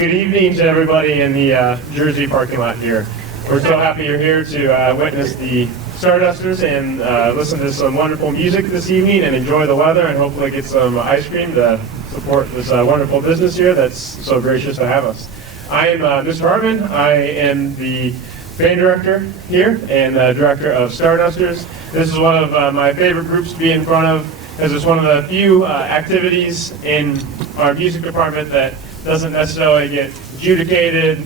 Good evening to everybody in the JerZee parking lot here. We're so happy you're here to witness the Stardusters and listen to some wonderful music this evening and enjoy the weather and hopefully get some ice cream to support this wonderful business here that's so gracious to have us. I am Mr. Hartman. I am the band director here and director of Stardusters. This is one of my favorite groups to be in front of, as it's one of the few activities in our music department that doesn't necessarily get adjudicated,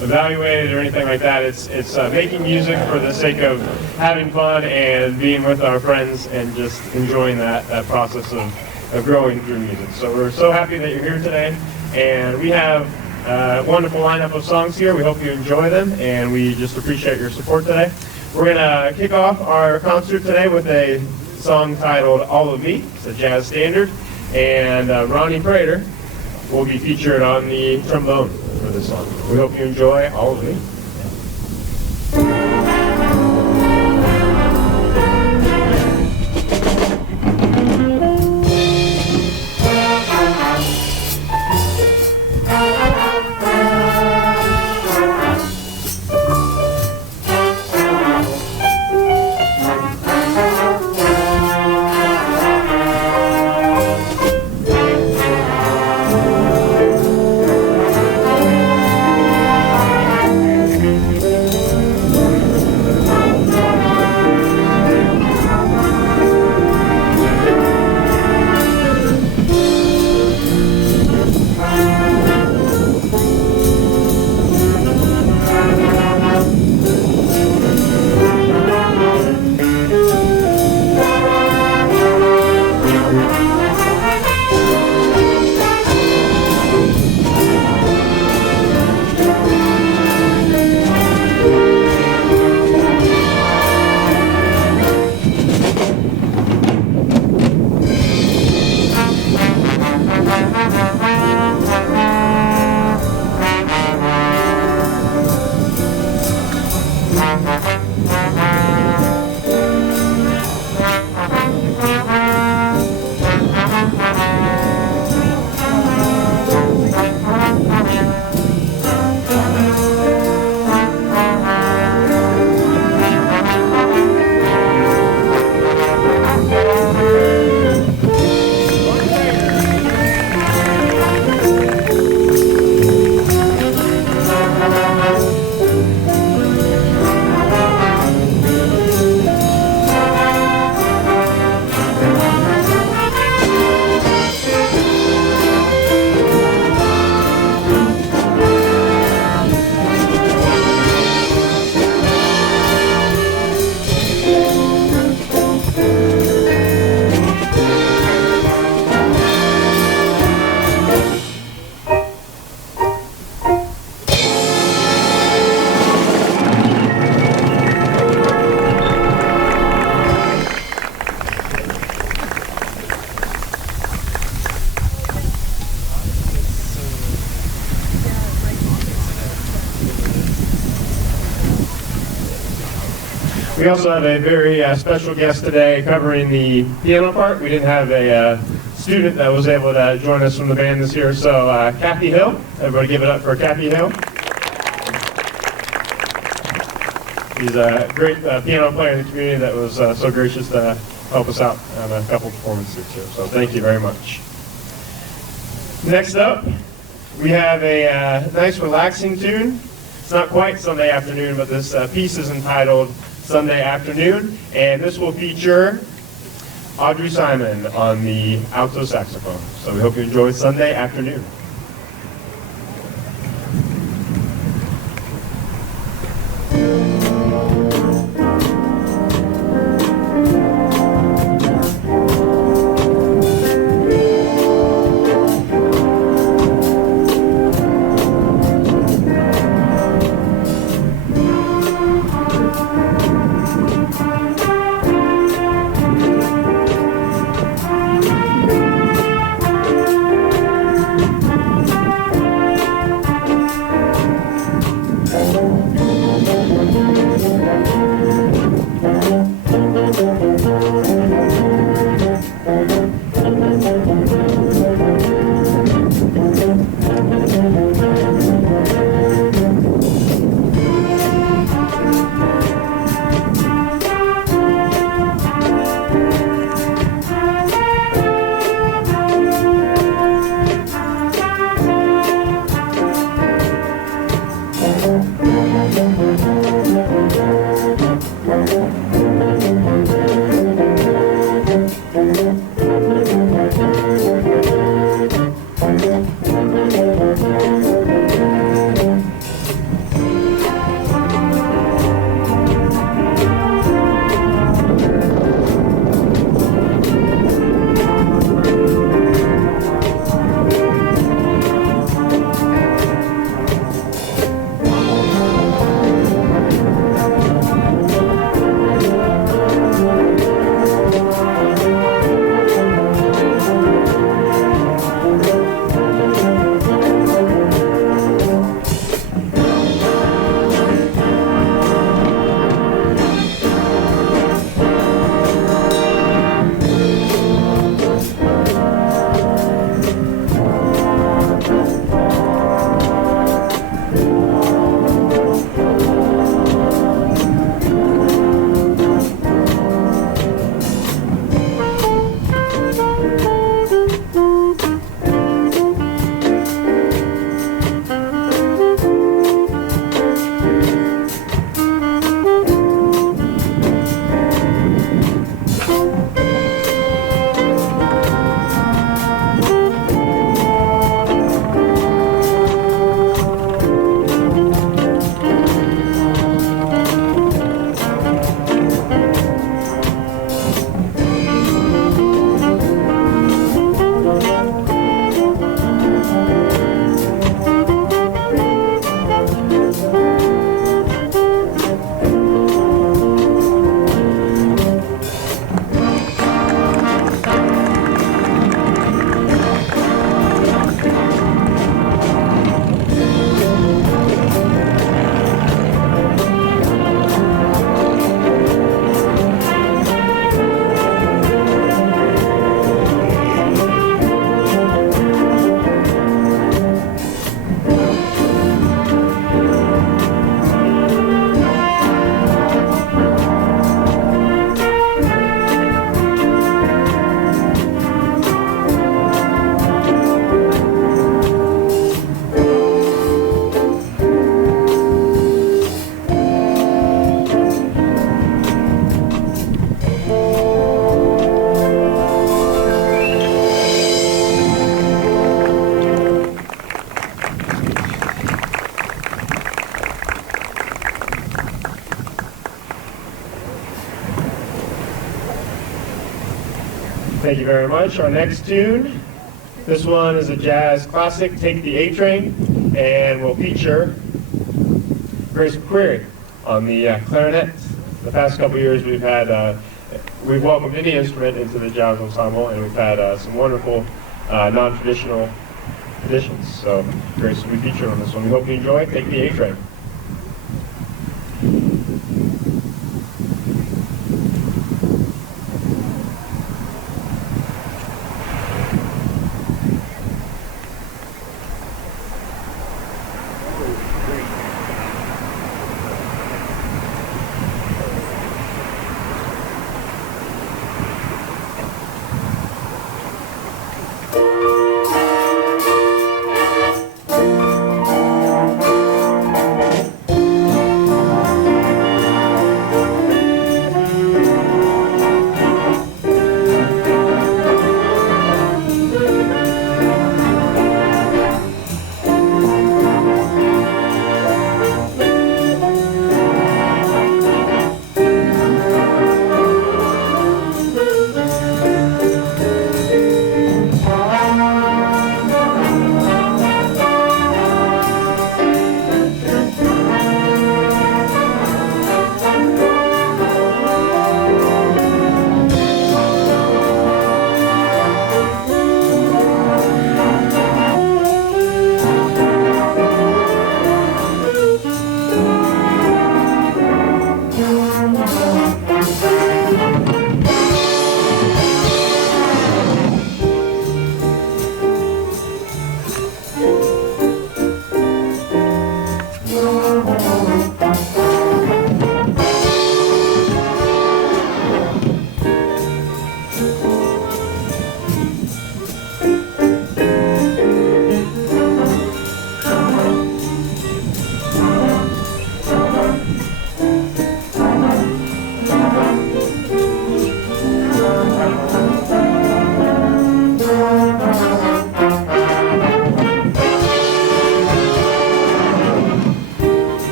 evaluated, or anything like that. It's making music for the sake of having fun and being with our friends and just enjoying that process of growing through music. So we're so happy that you're here today, and we have a wonderful lineup of songs here. We hope you enjoy them, and we just appreciate your support today. We're going to kick off our concert today with a song titled All of Me. It's a jazz standard, and Ronnie Prater will be featured on the trombone for this song. We hope you enjoy All of Me. We also have a very special guest today covering the piano part. We didn't have a student that was able to join us from the band this year, so Kathy Hill. Everybody give it up for Kathy Hill. He's a great piano player in the community that was so gracious to help us out on a couple performances here, so thank you very much. Next up, we have a nice relaxing tune. It's not quite Sunday afternoon, but this piece is entitled Sunday Afternoon, and this will feature Audrey Simon on the alto saxophone. So we hope you enjoy Sunday Afternoon. Thank you very much. Our next tune, this one is a jazz classic, Take the A Train, and will feature Grace McQuarrie on the clarinet. The past couple years we've welcomed any instrument into the jazz ensemble, and we've had some wonderful non-traditional additions. So Grace will be featured on this one. We hope you enjoy. Take the A Train.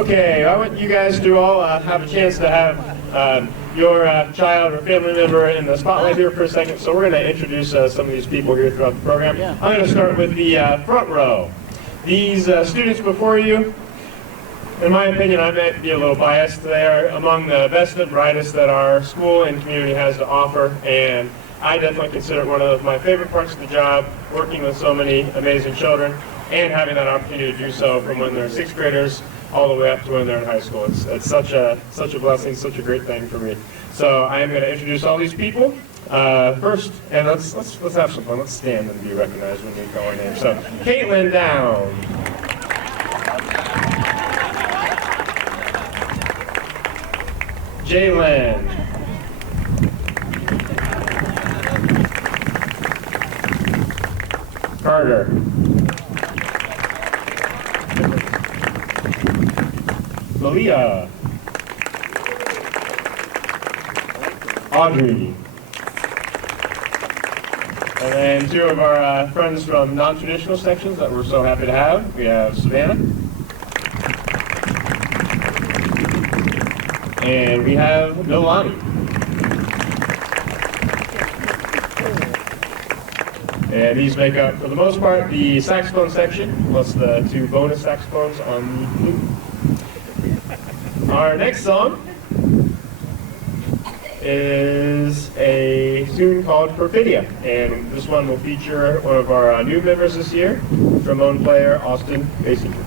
Okay, I want you guys to all have a chance to have your child or family member in the spotlight here for a second. So we're going to introduce some of these people here throughout the program. I'm going to start with the front row. These students before you, in my opinion, I might be a little biased. They are among the best and brightest that our school and community has to offer, and I definitely consider it one of my favorite parts of the job, working with so many amazing children and having that opportunity to do so from when they're 6th graders all the way up to when they're in high school. It's such a blessing, such a great thing for me. So I am going to introduce all these people first, and let's have some fun. Let's stand and be recognized when we call our name. So Caitlin down. Jalen. Carter. Malia. Audrey. And then two of our friends from non-traditional sections that we're so happy to have. We have Savannah. And we have Milani. And these make up, for the most part, the saxophone section, plus the 2 bonus saxophones on the flute. Our next song is a tune called Perfidia, and this one will feature one of our new members this year, trombone player Austin Basinger.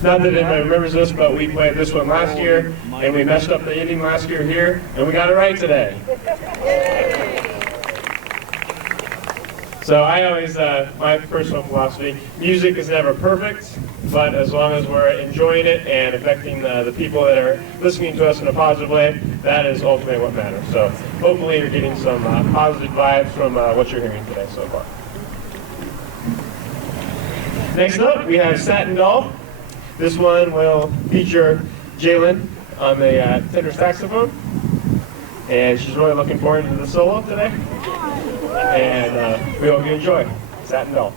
Not that anybody remembers this, but we played this one last year, and we messed up the ending last year here, and we got it right today. So I always, my personal philosophy, music is never perfect, but as long as we're enjoying it and affecting the people that are listening to us in a positive way, that is ultimately what matters. So hopefully you're getting some positive vibes from what you're hearing today so far. Next up, we have Satin Doll. This one will feature Jalen on the tenor saxophone, and she's really looking forward to the solo today. And we hope you enjoy Satin Doll.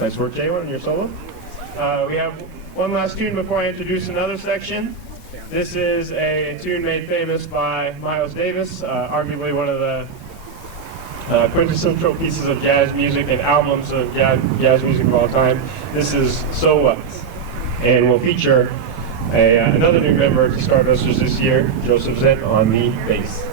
Nice work, Jay, on your solo. We have one last tune before I introduce another section. This is a tune made famous by Miles Davis, arguably one of the quintessential pieces of jazz music and albums of jazz music of all time. This is So What? And we'll feature another new member to Stardusters this year, Joseph Zent on the bass.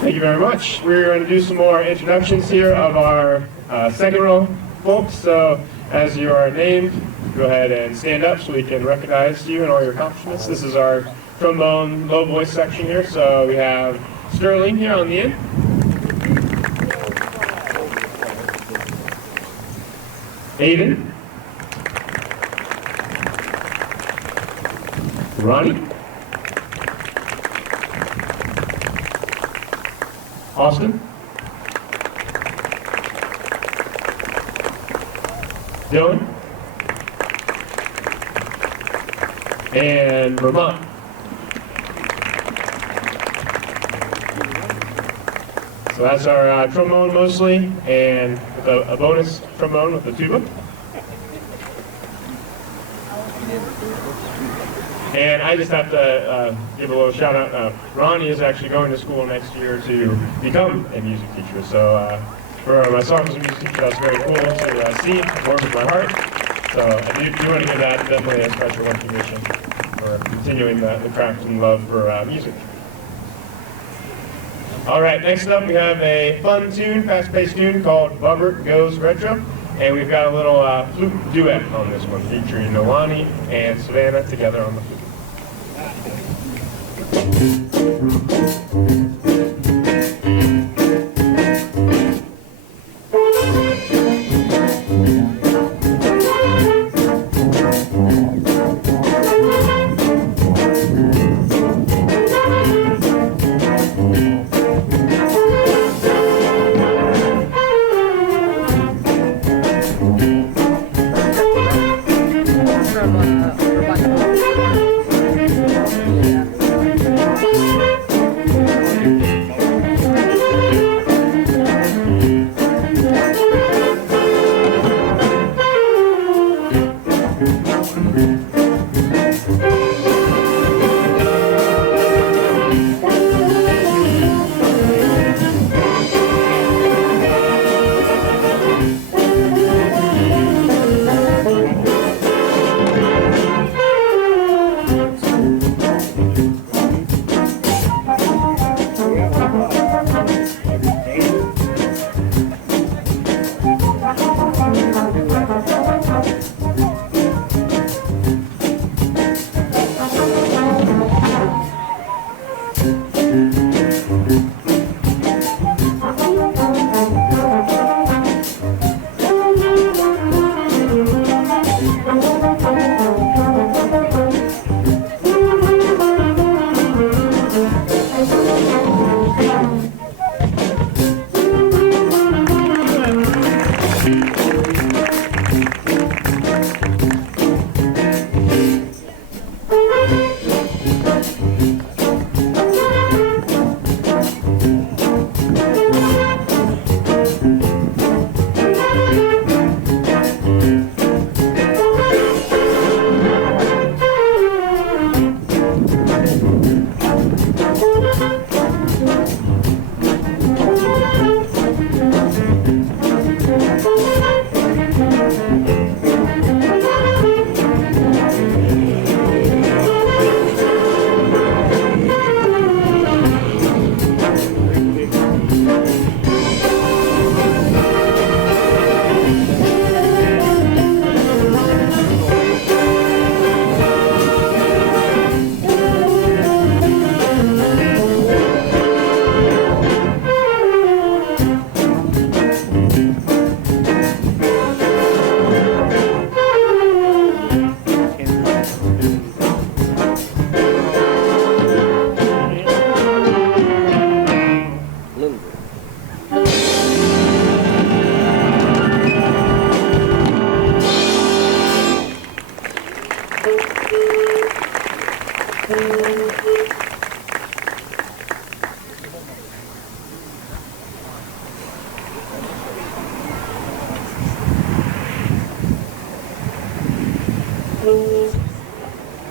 Thank you very much. We're going to do some more introductions here of our second row folks. So as you are named, go ahead and stand up so we can recognize you and all your accomplishments. This is our trombone low voice section here. So we have Sterling here on the end. Aiden. Ronnie. Austin. Dylan. And Vermont. So that's our trombone mostly, and with a bonus trombone with the tuba. And I just have to give a little shout out. Ronnie is actually going to school next year to become a music teacher. So for myself as a music teacher, that's very cool to see, warms my heart. So I do want to give that definitely a special recognition for continuing the craft and love for music. All right, next up we have a fun tune, fast-paced tune called Bubber Goes Retro. And we've got a little flute duet on this one, featuring Nolani and Savannah together on the flute.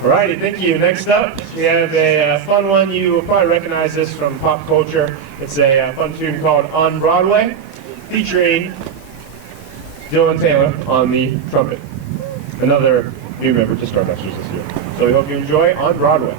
Alrighty, thank you. Next up, we have a fun one. You will probably recognize this from pop culture. It's a fun tune called On Broadway, featuring Dylan Taylor on the trumpet. Another new member to Stardusters this year. So we hope you enjoy On Broadway.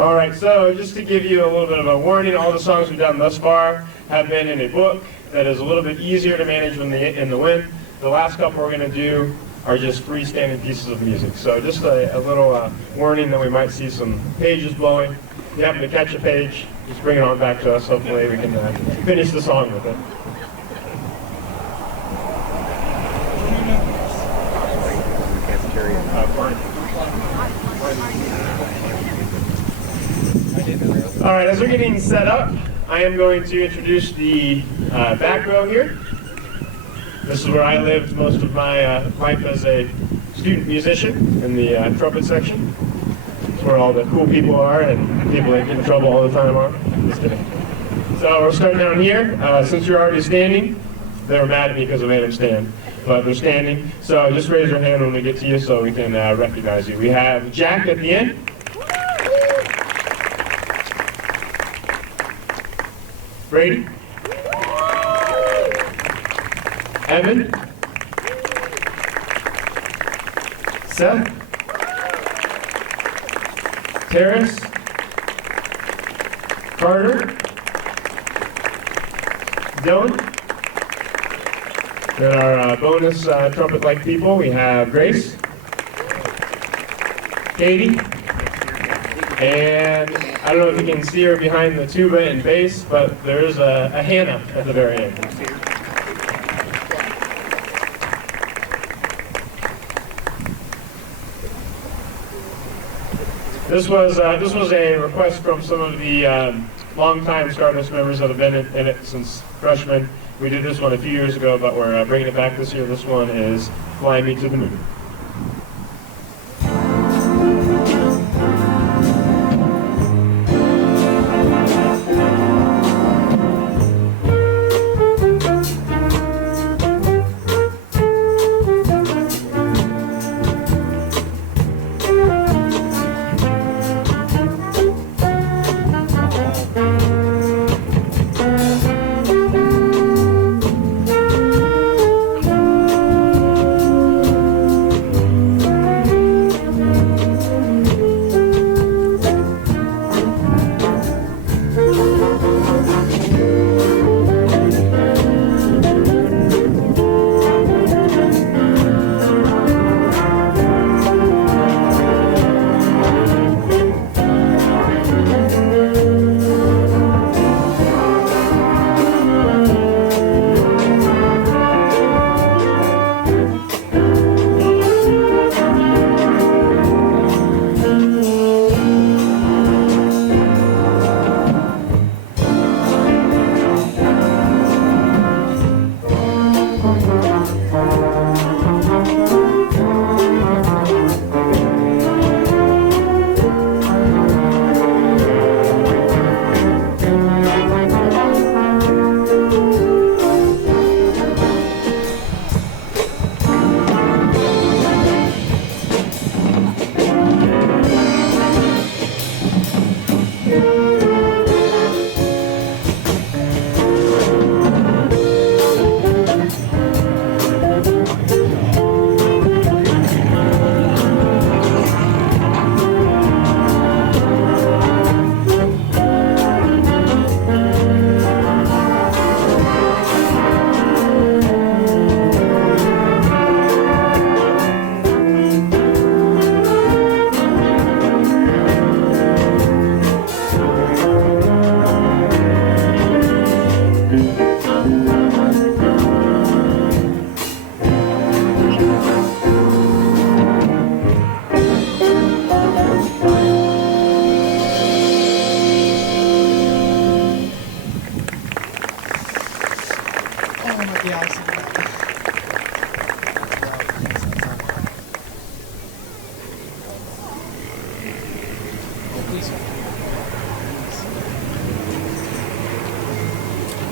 All right, so just to give you a little bit of a warning, all the songs we've done thus far have been in a book that is a little bit easier to manage in the wind. The last couple we're going to do are just freestanding pieces of music. So just a little warning that we might see some pages blowing. If you happen to catch a page, just bring it on back to us. Hopefully we can finish the song with it. All right, as we're getting set up, I am going to introduce the back row here. This is where I lived most of my life as a student musician in the trumpet section. It's where all the cool people are and people that get in trouble all the time are. Just kidding. So we're starting down here. Since you're already standing, they were mad at me because I made them stand. But they're standing. So just raise your hand when we get to you so we can recognize you. We have Jack at the end. Brady. Evan. Seth. Terrace. Carter. Dylan. Then our bonus trumpet-like people, we have Grace. Katie. And I don't know if you can see her behind the tuba and bass, but there's a Hannah at the very end. This was a request from some of the longtime Stardust members that have been in it since freshmen. We did this one a few years ago, but we're bringing it back this year. This one is Fly Me to the Moon.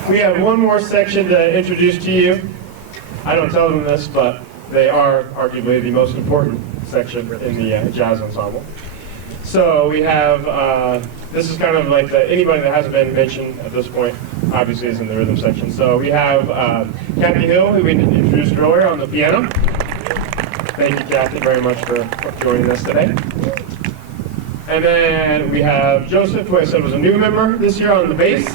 We have one more section to introduce to you. I don't tell them this, but they are arguably the most important section in the jazz ensemble. So we have, this is kind of like anybody that hasn't been mentioned at this point, obviously is in the rhythm section. So we have Kathy Hill, who we introduced earlier, on the piano. Thank you, Kathy, very much for joining us today. And then we have Joseph, who I said was a new member this year on the bass.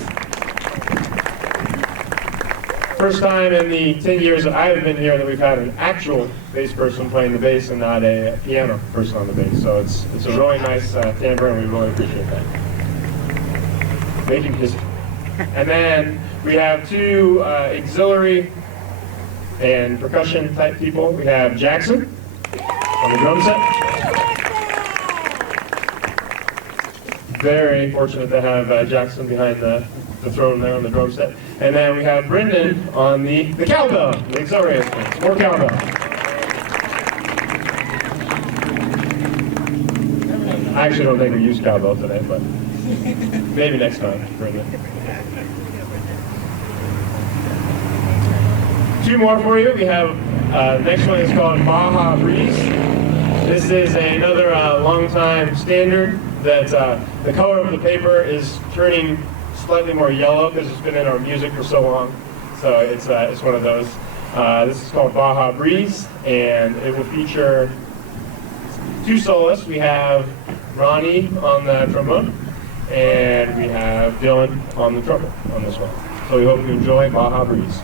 First time in the 10 years that I've been here that we've had an actual bass person playing the bass and not a piano person on the bass. So it's a really nice timbre, and we really appreciate that. Making history. And then we have two auxiliary and percussion type people. We have Jackson on the drum set. Very fortunate to have Jackson behind the throne there on the drum set. And then we have Brendan on the cowbell, the auxiliary instruments. More cowbell. I actually don't think we used cowbell today, but maybe next time, Brendan. Two more for you. We have, the next one is called Baja Breeze. This is another long-time standard that the color of the paper is turning slightly more yellow because it's been in our music for so long. So it's one of those. This is called Baja Breeze, and it will feature two soloists. We have Ronnie on the trombone, and we have Dylan on the trumpet on this one. So we hope you enjoy Baja Breeze.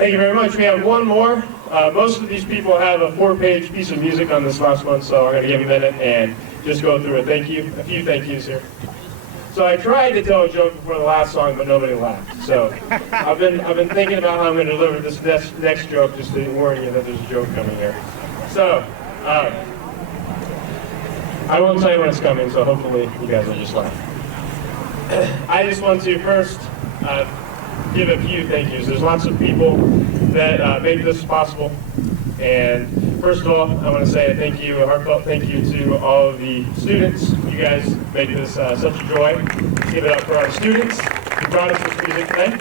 Thank you very much. We have one more. Most of these people have a 4-page piece of music on this last one, so I'm going to give a minute and just go through a few thank yous here. So I tried to tell a joke before the last song, but nobody laughed. So I've been thinking about how I'm going to deliver this next joke, just to warn you that there's a joke coming here. So I won't tell you when it's coming, so hopefully you guys will just laugh. I just want to first give a few thank yous. There's lots of people that make this possible. And first of all, I want to say a heartfelt thank you to all of the students. You guys make this such a joy. Let's give it up for our students who brought us this music today.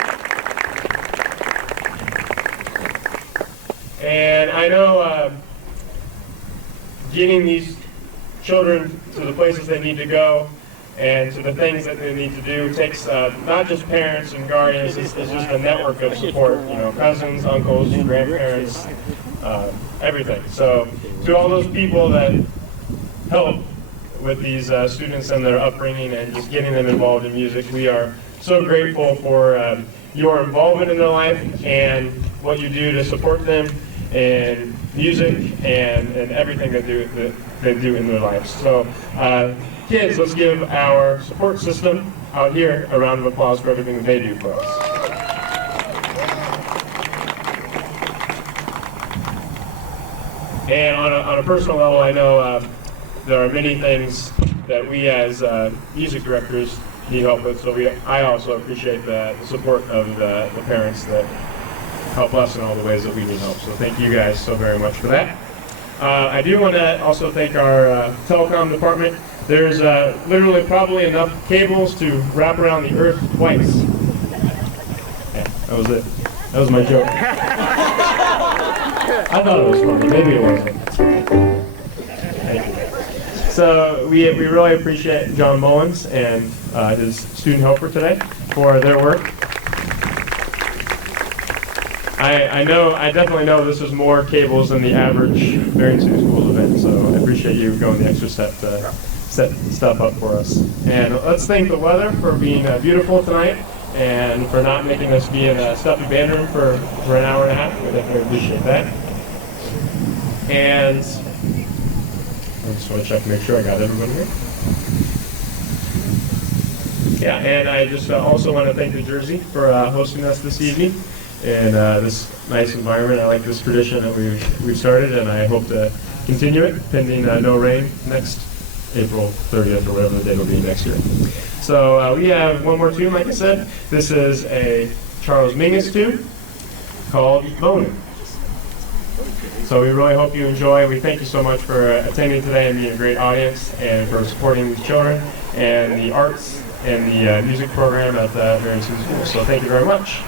And I know getting these children to the places they need to go and to the things that they need to do takes not just parents and guardians, it's just a network of support, cousins, uncles, grandparents, everything. So to all those people that help with these students and their upbringing and just getting them involved in music, we are so grateful for your involvement in their life and what you do to support them in music and everything they do in their lives. So kids, let's give our support system out here a round of applause for everything that they do for us. And on a personal level, I know there are many things that we as music directors need help with, so I also appreciate the support of the parents that help us in all the ways that we need help. So thank you guys so very much for that. I do want to also thank our telecom department. There's literally probably enough cables to wrap around the earth twice. Yeah, that was it. That was my joke. I thought it was funny. Maybe it wasn't. Thank you. So we really appreciate John Mullins and his student helper today for their work. I definitely know this is more cables than the average Marion City Schools event, so I appreciate you going the extra step to set stuff up for us. And let's thank the weather for being beautiful tonight and for not making us be in a stuffy band room for an hour and a half. We definitely appreciate that. And I just want to check to make sure I got everybody here. Yeah, and I just also want to thank the JerZee for hosting us this evening in this nice environment. I like this tradition that we've started, and I hope to continue it pending no rain next April 30th or whatever the date will be next year. So we have one more tune, like I said. This is a Charles Mingus tune called Bonin. So we really hope you enjoy. We thank you so much for attending today and being a great audience and for supporting these children and the arts and the music program at the Marion City School. So thank you very much.